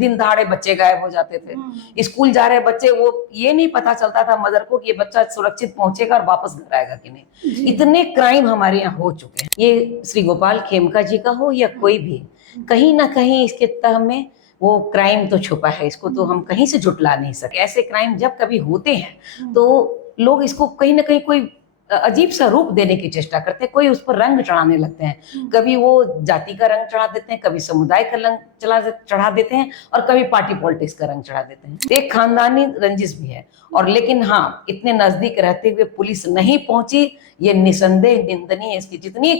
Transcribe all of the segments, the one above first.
दिन दहाड़े बच्चे गायब हो जाते थे। स्कूल जा रहे बच्चे, वो ये नहीं पता चलता था मदर को कि ये बच्चा सुरक्षित पहुंचेगा और वापस घर आएगा कि नहीं। इतने क्राइम हमारे यहाँ हो चुके हैं, ये श्री गोपाल खेमका जी का हो या कोई भी, कहीं ना कहीं इसके तह में वो क्राइम तो छुपा है, इसको तो हम कहीं से जुटला नहीं सकते। ऐसे क्राइम जब कभी होते हैं तो लोग इसको कहीं ना कहीं कोई अजीब सा रूप देने की चेष्टा करते हैं, कोई उस पर रंग चढ़ाने लगते हैं। कभी वो जाति का रंग चढ़ा देते हैं, कभी समुदाय का रंग चढ़ा देते हैं, और कभी पार्टी पॉलिटिक्स का रंग चढ़ा देते हैं। एक खानदानी रंजिश भी है, और लेकिन हाँ, इतने नजदीक रहते हुए पुलिस नहीं पहुंची, ये निसंदेह निंदनीय, इसकी जितनी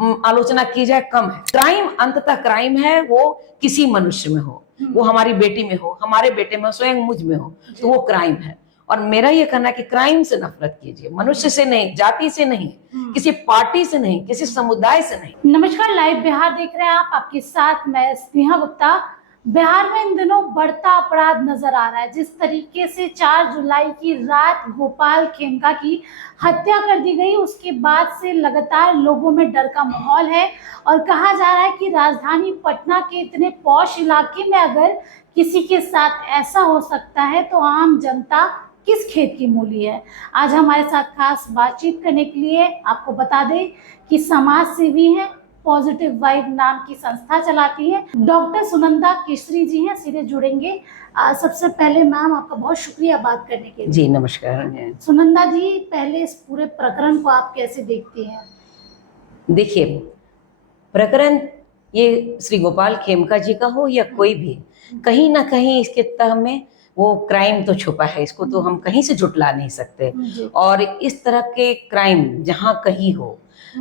आलोचना की जाए कम है। क्राइम अंततः क्राइम है, वो किसी मनुष्य में हो, वो हमारी बेटी में हो, हमारे बेटे में हो, स्वयं मुझ में हो, तो वो क्राइम है। और मेरा ये कहना है कि क्राइम से नफरत कीजिए, मनुष्य से नहीं, जाति से नहीं, किसी पार्टी से नहीं, किसी समुदाय से नहीं। नमस्कार, लाइव बिहार देख रहे हैं आप, आपके साथ मैं स्नेहा गुप्ता। बिहार में इन दिनों बढ़ता अपराध नजर आ रहा है। जिस तरीके से 4 जुलाई की रात गोपाल खेमका की हत्या कर दी गई, उसके बाद से लगातार लोगों में डर का माहौल है, और कहा जा रहा है कि राजधानी पटना के इतने पॉश इलाके में अगर किसी के साथ ऐसा हो सकता है तो आम जनता किस खेत की मूली है। आज हमारे साथ खास बातचीत करने के लिए आपको बता दें कि समाज सेवी हैं, पॉजिटिव वाइब नाम की संस्था चलाती है, डॉक्टर सुनंदा केसरी जी हैं, सीधे जुड़ेंगे। सबसे पहले मैम, आपका बहुत शुक्रिया बात करने के लिए। जी नमस्कार। सुनंदा जी, पहले इस पूरे प्रकरण को आप कैसे देखती हैं? देखिए, प्रकरण ये श्री गोपाल खेमका जी का हो या कोई भी, कहीं ना कहीं इसके तह में वो क्राइम तो छुपा है, इसको तो हम कहीं से जुटला नहीं सकते। और इस तरह के क्राइम जहाँ कहीं हो,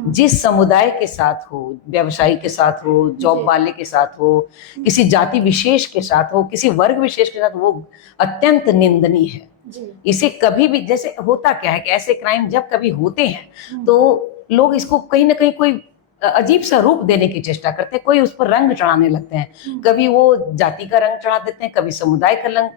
जिस समुदाय के साथ हो, व्यवसायी के साथ हो, जॉब वाले के साथ हो, किसी जाति विशेष के साथ हो, किसी वर्ग विशेष के साथ, वो अत्यंत निंदनीय है। इसे कभी भी, जैसे होता क्या है कि ऐसे क्राइम जब कभी होते हैं तो लोग इसको कहीं ना कहीं कोई अजीब सा रूप देने की चेष्टा करते हैं, कोई उस पर रंग चढ़ाने लगते हैं। कभी वो जाति का रंग चढ़ा देते हैं, कभी समुदाय का रंग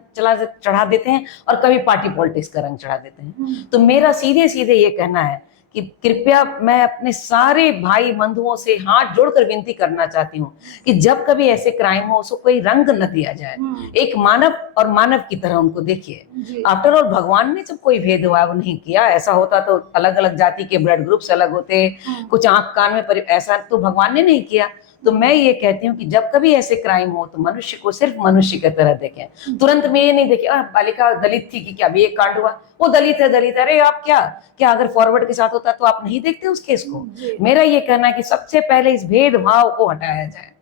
चढ़ा देते हैं, और कभी पार्टी पॉलिटिक्स का रंग चढ़ा देते हैं। तो मेरा सीधे सीधे ये कहना है कि कृपया मैं अपने सारे भाई बंधुओं से हाथ जोड़कर विनती करना चाहती हूँ कि जब कभी ऐसे क्राइम हो, उसको कोई रंग न दिया जाए, एक मानव और मानव की तरह उनको देखिए। आफ्टर ऑल भगवान ने जब कोई भेदभाव नहीं किया, ऐसा होता तो अलग अलग जाति के ब्लड ग्रुप से अलग होते, कुछ आंख कान में ऐसा तो भगवान ने नहीं किया। तो मैं ये कहती हूँ कि जब कभी ऐसे क्राइम हो तो मनुष्य को सिर्फ मनुष्य की तरह देखें। तुरंत में ये नहीं देखें बालिका दलित थी कि क्या अभी एक कांड हुआ, वो दलित है, दलित है, अरे आप क्या अगर फॉरवर्ड के साथ होता तो आप नहीं देखते उस केस को। मेरा ये कहना है कि सबसे पहले इस भेदभाव को हटाया जाए।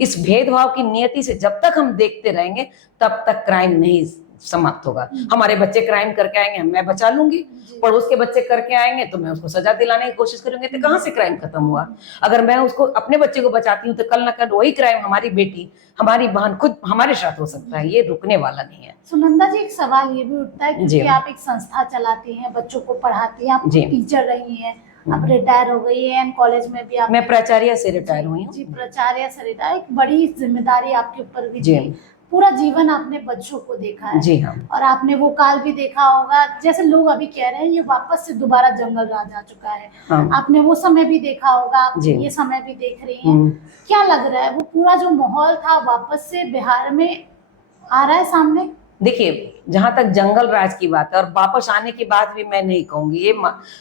इस भेदभाव की नियति से जब तक हम देखते रहेंगे तब तक क्राइम नहीं समाप्त होगा। हमारे बच्चे क्राइम करके आएंगे, मैं बचा लूंगी, पड़ोस के बच्चे करके आएंगे तो मैं उसको सजा दिलाने की कोशिश करूंगी, तो कहां से क्राइम खत्म हुआ? अगर मैं उसको अपने बच्चे को बचाती हूँ तो कल ना कल वही क्राइम हमारी बेटी, हमारी बहन, खुद हमारे साथ हो सकता है। ये रुकने वाला नहीं है। सुनंदा जी, एक सवाल ये भी उठता है क्योंकि आप एक संस्था चलाती हैं, बच्चों को पढ़ाती हैं, आप टीचर रही हैं, आप रिटायर हो गई है, कॉलेज में भी आप, मैं प्राचार्य से रिटायर हुई हूँ। जी, प्राचार्य से रिटायर, एक बड़ी जिम्मेदारी आपके ऊपर भी थी। पूरा जीवन आपने बच्चों को देखा है। जी हाँ। और आपने वो काल भी देखा होगा, जैसे लोग अभी कह रहे हैं ये वापस से दोबारा जंगल राज आ चुका है। हाँ। आपने वो समय भी देखा होगा, आप ये समय भी देख रही हैं। क्या लग रहा है, वो पूरा जो माहौल था वापस से बिहार में आ रहा है सामने? देखिए, जहां तक जंगल राज की बात है, और वापस आने की बात भी मैं नहीं कहूंगी, ये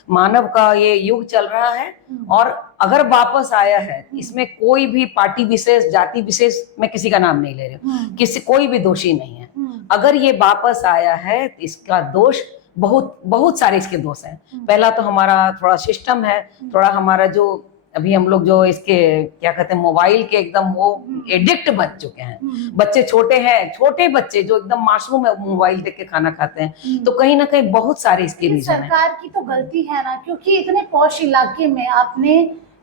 मानव का ये युग चल रहा है। और अगर वापस आया है, इसमें कोई भी पार्टी विशेष, जाति विशेष, मैं किसी का नाम नहीं ले रही हूँ, किसी कोई भी दोषी नहीं है। अगर ये वापस आया है तो इसका दोष बहुत सारे इसके दोष हैं। पहला तो हमारा थोड़ा सिस्टम है, थोड़ा हमारा जो अभी हम लोग जो इसके क्या कहते हैं, मोबाइल के एकदम वो एडिक्ट बन चुके हैं। बच्चे छोटे हैं, छोटे बच्चे जो एकदम मासूम है, मोबाइल देख के खाना खाते हैं। तो कहीं ना कहीं बहुत सारे इसके रीजन हैं। सरकार की तो गलती है ना, क्योंकि इतने पॉश इलाके में आपने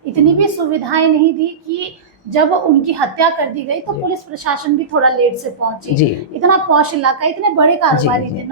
इतनी भी सुविधाएं नहीं दी कि जब उनकी हत्या कर दी गई तो पुलिस प्रशासन भी थोड़ा लेट से पहुंची। इतना पॉश इलाका, इतने बड़े कारोबारी थे,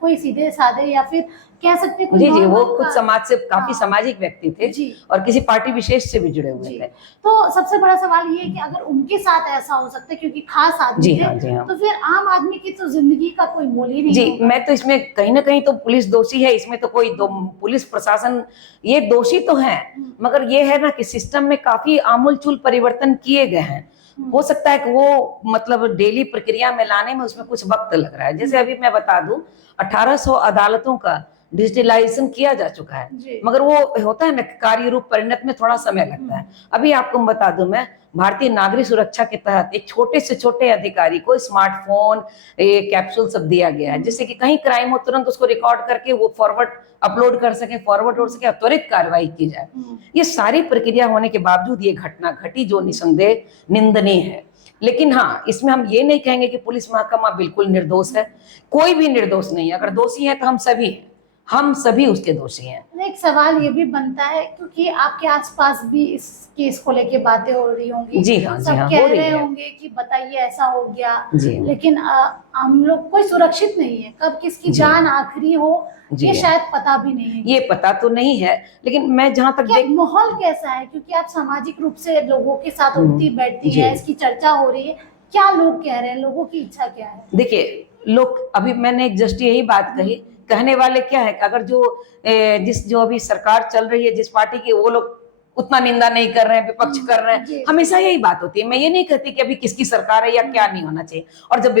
कोई सीधे साधे या फिर कह सकते हैं जी वो खुद समाज से काफी सामाजिक व्यक्ति थे और किसी पार्टी विशेष से भी जुड़े हुए थे। तो सबसे बड़ा सवाल ये है कि अगर उनके साथ ऐसा हो सकता है, क्योंकि खास आदमी थे, तो फिर आम आदमी की तो जिंदगी का कोई मोल ही नहीं। जी, मैं तो इसमें कहीं ना कहीं तो पुलिस दोषी है, इसमें तो कोई पुलिस प्रशासन ये दोषी तो है, मगर ये है ना कि सिस्टम में काफी आमूलचूल परिवर्तन किए गए हैं। हो सकता है कि वो मतलब डेली प्रक्रिया में लाने में उसमें कुछ वक्त लग रहा है। जैसे अभी मैं बता दूं, 1800 अदालतों का डिजिटलाइजेशन किया जा चुका है, जी। मगर वो होता है ना कार्य रूप परिणत में थोड़ा समय लगता है। अभी आपको बता दूं, मैं भारतीय नागरिक सुरक्षा के तहत एक छोटे से छोटे अधिकारी को स्मार्टफोन, ये कैप्सूल सब दिया गया है, जिससे कि कहीं क्राइम हो तुरंत उसको रिकॉर्ड करके वो फॉरवर्ड अपलोड कर सके, फॉरवर्ड हो सके और त्वरित कार्रवाई की जाए। ये सारी प्रक्रिया होने के बावजूद ये घटना घटी, जो निसंदेह निंदनीय है। लेकिन हाँ, इसमें हम ये नहीं कहेंगे कि पुलिस महकमा बिल्कुल निर्दोष है। कोई भी निर्दोष नहीं है। अगर दोषी है तो हम सभी हैं, हम सभी उसके दोषी हैं। एक सवाल ये भी बनता है, क्योंकि आपके आसपास भी इस केस को लेके बातें हो रही होंगी, जी हाँ, सब जी हाँ, कह हो रही रहे है। होंगे कि बताइए ऐसा हो गया, जी। लेकिन हम लोग कोई सुरक्षित नहीं है, कब किसकी जी। जान आखिरी हो जी। ये शायद पता भी नहीं है। ये पता तो नहीं है, लेकिन मैं जहां तक क्या माहौल कैसा है, क्योंकि आप सामाजिक रूप से लोगों के साथ उठती बैठती जी। हैं, इसकी चर्चा हो रही है, क्या लोग कह रहे हैं, लोगों की इच्छा क्या है? देखिए, लोग अभी मैंने जस्ट यही बात कही, कहने वाले क्या है कि अगर जो अभी सरकार चल रही है जिस पार्टी की, वो लोग उतना निंदा नहीं कर रहे हैं, विपक्ष कर रहे जी। हैं। हमेशा यही बात होती है। मैं ये नहीं कहती कि अभी किसकी सरकार है या क्या नहीं होना चाहिए, और जब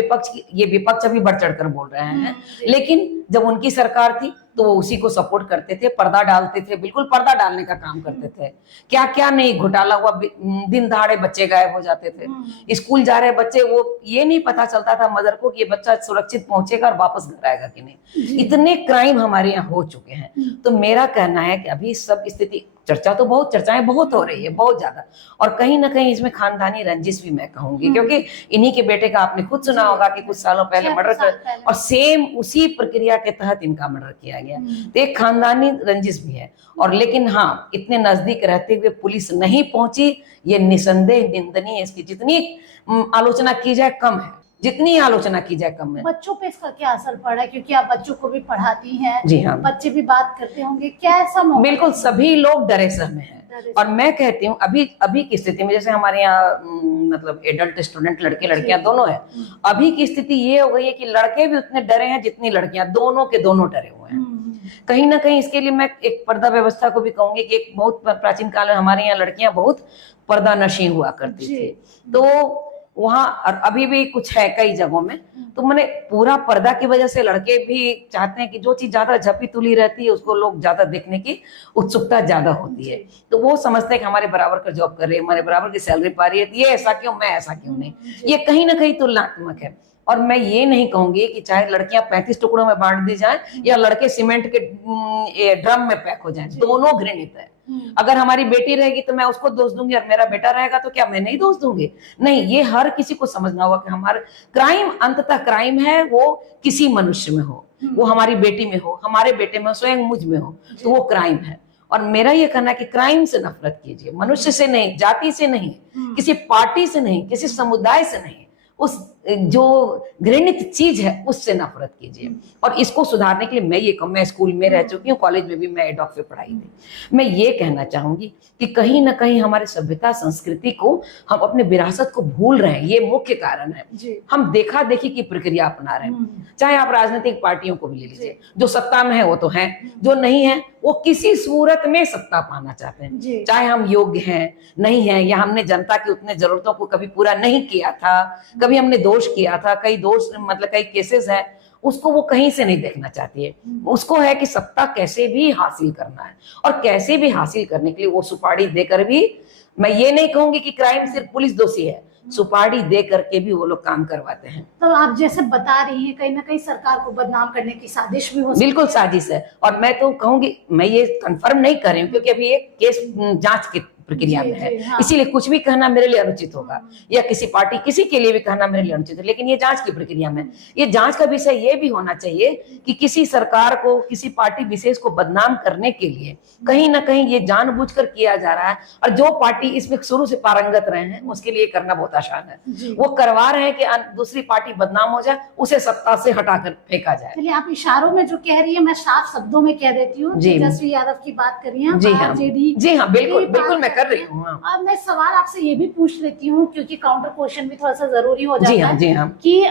ये विपक्ष अभी बढ़ चढ़ कर बोल रहे हैं, जी। लेकिन जब उनकी सरकार थी तो वो उसी को सपोर्ट करते थे, पर्दा डालते थे, बिल्कुल पर्दा डालने का काम करते थे। क्या क्या नहीं घोटाला हुआ, दिन दहाड़े बच्चे गायब हो जाते थे। स्कूल जा रहे बच्चे, वो ये नहीं पता चलता था मदर को कि ये बच्चा सुरक्षित पहुंचेगा और वापस घर आएगा कि नहीं। इतने क्राइम हमारे यहाँ हो चुके हैं। तो मेरा कहना है कि अभी सब स्थिति, चर्चाएं बहुत हो रही है, बहुत ज्यादा, और कहीं ना कहीं इसमें खानदानी रंजिश भी मैं कहूंगी, क्योंकि इन्हीं के बेटे का आपने खुद सुना होगा कि कुछ सालों पहले मर्डर कर, और सेम उसी प्रक्रिया के तहत इनका मर्डर किया गया। तो एक खानदानी रंजिश भी है। और लेकिन हाँ, इतने नजदीक रहते हुए पुलिस नहीं पहुंची, ये निसंदेह निंदनीय है। इसकी जितनी आलोचना की जाए कम है, जितनी आलोचना की जाए कम है। बच्चों पे इसका क्या असर पड़ा है, क्योंकि आप बच्चों को भी पढ़ाती हैं? जी हाँ, बच्चे भी बात करते होंगे, क्या ऐसा मौका? बिल्कुल, सभी लोग डरे सहमे हैं। और मैं कहती हूँ अभी की स्थिति में, जैसे हमारे यहाँ मतलब एडल्ट स्टूडेंट, लड़के लड़कियां दोनों है, अभी की स्थिति ये हो गई है कि लड़के भी उतने डरे हैं जितनी लड़कियां, दोनों के दोनों डरे हुए हैं। कहीं ना कहीं इसके लिए मैं एक पर्दा व्यवस्था को भी कहूंगी कि एक बहुत प्राचीन काल में हमारे यहाँ लड़कियां बहुत पर्दा नशी हुआ करती थी, तो वहां, और अभी भी कुछ है कई जगहों में, तो मैंने पूरा पर्दा की वजह से लड़के भी चाहते हैं कि जो चीज ज्यादा झपी तुली रहती है उसको लोग ज्यादा देखने की उत्सुकता ज्यादा होती है। तो वो समझते हैं कि हमारे बराबर का जॉब कर रही है, हमारे बराबर की सैलरी पा रही है, ये ऐसा क्यों, मैं ऐसा क्यों नहीं। ये कहीं ना कहीं तुलनात्मक है। और मैं ये नहीं कहूंगी कि चाहे लड़कियां 35 टुकड़ों में बांट दी जाएं या लड़के सीमेंट के ड्रम में पैक हो जाएं, दोनों घृणित है। अगर हमारी बेटी रहेगी तो मैं उसको दोष दूंगी, और मेरा बेटा रहेगा तो क्या मैं नहीं दोष दूंगी? नहीं, ये हर किसी को समझना होगा कि हमारा क्राइम अंततः क्राइम है, वो किसी मनुष्य में हो, वो हमारी बेटी में हो, हमारे बेटे में हो, स्वयं मुझ में हो, तो वो क्राइम है। और मेरा ये कहना है कि क्राइम से नफरत कीजिए, मनुष्य से नहीं, जाति से नहीं, किसी पार्टी से नहीं, किसी समुदाय से नहीं, उस जो घृणित चीज है उससे नफरत कीजिए। और इसको सुधारने के लिए मैं ये कहूँ, मैं स्कूल में रह चुकी हूँ, कॉलेज में भी मैं एडॉक पे पढ़ाई थी, मैं ये कहना चाहूंगी कि कहीं ना कहीं हमारे सभ्यता संस्कृति को हम अपने विरासत को भूल रहे हैं। ये मुख्य कारण है। हम देखा देखी की प्रक्रिया अपना रहे हैं। चाहे आप राजनीतिक पार्टियों को भी ले लीजिए, जो सत्ता में है वो तो है, जो नहीं है वो किसी सूरत में सत्ता पाना चाहते हैं। चाहे हम योग्य हैं, नहीं है, या हमने जनता की उतने जरूरतों को कभी पूरा नहीं किया था, कभी हमने दोष किया था, कई दोष मतलब कई केसेस है, उसको वो कहीं से नहीं देखना चाहती है। उसको है कि सत्ता कैसे भी हासिल करना है, और कैसे भी हासिल करने के लिए वो सुपारी देकर भी, मैं ये नहीं कहूंगी कि क्राइम सिर्फ पुलिस दोषी है, सुपारी दे करके भी वो लोग काम करवाते हैं। तो आप जैसे बता रही हैं, कहीं ना कहीं सरकार को बदनाम करने की साजिश भी हो सकती है। बिल्कुल साजिश है। और मैं तो कहूंगी, मैं ये कंफर्म नहीं कर रही हूँ क्योंकि अभी एक केस जांच की प्रक्रिया में है, इसीलिए कुछ भी कहना मेरे लिए अनुचित होगा, या किसी पार्टी किसी के लिए भी कहना मेरे लिए अनुचित है। लेकिन ये जांच की प्रक्रिया में, ये जांच का विषय ये भी होना चाहिए कि किसी सरकार को, किसी पार्टी विशेष को बदनाम करने के लिए कहीं ना कहीं ये जानबूझकर किया जा रहा है, और जो पार्टी इसमें शुरू से पारंगत रहे हैं उसके लिए करना बहुत आसान है। वो करवा रहे हैं कि दूसरी पार्टी बदनाम हो जाए, उसे सत्ता से हटाकर फेंका जाए। चलिए, आप इशारों में जो कह रही है मैं साफ शब्दों में कह देती हूँ। तेजस्वी यादव की बात कर रही हैं, जी हाँ, बिल्कुल मैं कर रही हूँ। अब मैं सवाल आपसे ये भी पूछ लेती हूँ, क्योंकि काउंटर क्वेश्चन भी थोड़ा सा जरूरी हो जाता है। जी हाँ, कि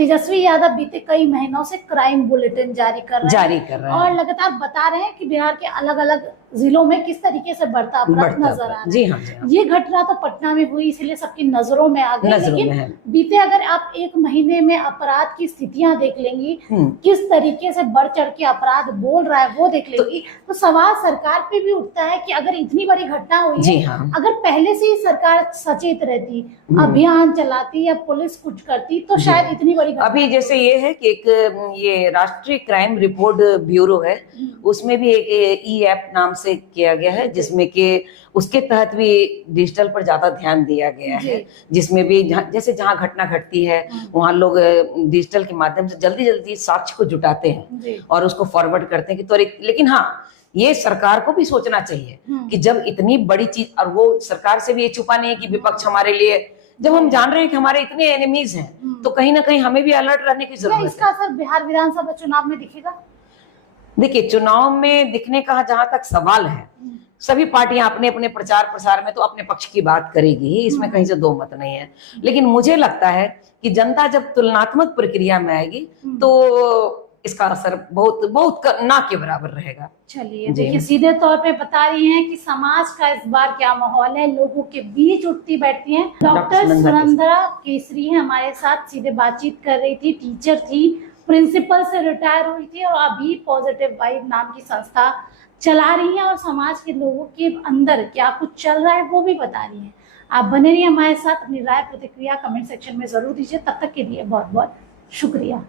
तेजस्वी यादव बीते कई महीनों से क्राइम बुलेटिन जारी कर रहे हैं और लगातार बता रहे हैं कि बिहार के अलग अलग जिलों में किस तरीके से बढ़ता अपराध नजर आ रहा है। जी हाँ, जी हाँ। ये घटना तो पटना में हुई इसलिए सबकी नजरों में आ गई, लेकिन बीते अगर आप एक महीने में अपराध की स्थितियां देख लेंगी, किस तरीके से बढ़ चढ़ के अपराध बोल रहा है वो देख लेंगी, तो सवाल सरकार पे भी उठता है कि अगर इतनी बड़ी घटना हुई है, हाँ। अगर पहले से ही सरकार सचेत रहती, अभियान चलाती या पुलिस कुछ करती तो शायद इतनी बड़ी घटना। अभी जैसे ये है कि एक ये राष्ट्रीय क्राइम रिपोर्ट ब्यूरो है, उसमें भी एक ई ऐप नाम से किया गया है, जिसमें कि उसके तहत भी डिजिटल पर ज्यादा ध्यान दिया गया है, जिसमें भी जैसे जहाँ घटना घटती है वहाँ लोग डिजिटल के माध्यम से जल्दी जल्दी साक्ष्य को जुटाते हैं और उसको फॉरवर्ड करते हैं कि त्वरित। लेकिन हाँ, ये सरकार को भी सोचना चाहिए कि जब इतनी बड़ी चीज, और वो सरकार से भी ये छुपा नहीं है कि विपक्ष हमारे लिए, जब हम जान रहे हैं कि हमारे इतने एनिमीज हैं, तो कहीं ना कहीं हमें भी अलर्ट रहने की जरूरत है। इसका असर बिहार विधानसभा चुनाव में दिखेगा? देखिए, चुनाव में दिखने का जहां तक सवाल है, सभी पार्टियां अपने अपने प्रचार प्रसार में तो अपने पक्ष की बात करेगी, इसमें कहीं से दो मत नहीं है। लेकिन मुझे लगता है कि जनता जब तुलनात्मक प्रक्रिया में आएगी तो इसका असर बहुत बहुत ना के बराबर रहेगा। चलिए, देखिए सीधे तौर पे बता रही हैं कि समाज का इस बार क्या माहौल है, लोगों के बीच उठती बैठती हैं। डॉक्टर सुनंदरा केसरी है हमारे साथ, सीधे बातचीत कर रही थी, टीचर थी, प्रिंसिपल से रिटायर हुई थी और अभी पॉजिटिव वाइब नाम की संस्था चला रही है और समाज के लोगों के अंदर क्या कुछ चल रहा है वो भी बता रही है। आप बने रहिए हमारे साथ, अपनी राय प्रतिक्रिया कमेंट सेक्शन में जरूर दीजिए। तब तक के लिए बहुत बहुत शुक्रिया।